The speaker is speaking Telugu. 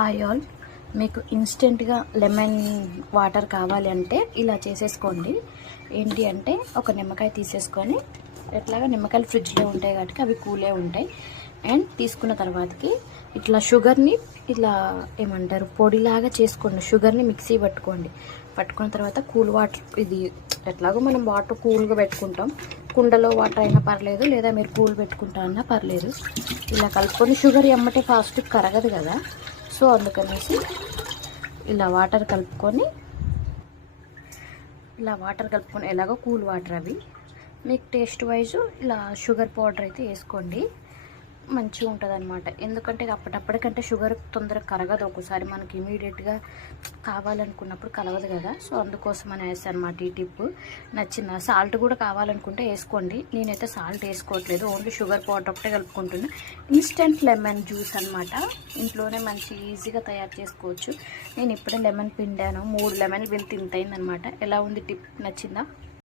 హాయ్ ఆల్, మీకు ఇన్స్టెంట్గా లెమన్ వాటర్ కావాలి అంటే ఇలా చేసేసుకోండి. ఏంటి అంటే ఒక నిమ్మకాయ తీసేసుకొని, ఎట్లాగా నిమ్మకాయలు ఫ్రిడ్జ్లో ఉంటాయి కాబట్టి అవి కూలే ఉంటాయి. అండ్ తీసుకున్న తర్వాతకి ఇట్లా షుగర్ని ఇలా ఏమంటారు పొడిలాగా చేసుకోండి. షుగర్ని మిక్సీ పట్టుకున్న తర్వాత కూల్ వాటర్, ఇది ఎట్లాగో మనం వాటర్ కూల్గా పెట్టుకుంటాం, కుండలో వాటర్ అయినా పర్లేదు, లేదా మీరు కూల్ పెట్టుకుంటా అన్నా పర్లేదు. ఇలా కలుపుకొని, షుగర్ ఎమ్మటే ఫాస్ట్ కరగదు కదా, సో అందుకనేసి ఇలా వాటర్ కలుపుకొని ఎలాగో కూల్ వాటర్ అవి మీకు టేస్ట్ వైజు ఇలా షుగర్ పౌడర్ అయితే వేసుకోండి. మంచిగా ఉంటుంది అనమాట. ఎందుకంటే అప్పటికంటే షుగర్ తొందరగా కరగదు, ఒక్కోసారి మనకి ఇమీడియట్గా కావాలనుకున్నప్పుడు కలవదు కదా, సో అందుకోసం అని వేస్తాను అనమాట ఈ టిప్. నచ్చిన సాల్ట్ కూడా కావాలనుకుంటే వేసుకోండి. నేనైతే సాల్ట్ వేసుకోవట్లేదు, ఓన్లీ షుగర్ పౌడర్ ఒకటే కలుపుకుంటున్నా. ఇన్స్టెంట్ లెమన్ జ్యూస్ అనమాట, ఇంట్లోనే మంచి ఈజీగా తయారు చేసుకోవచ్చు. నేను ఇప్పుడే లెమన్ పిండాను, 3 లెమన్ పిండి తింటైందనమాట. ఎలా ఉంది టిప్, నచ్చిందా?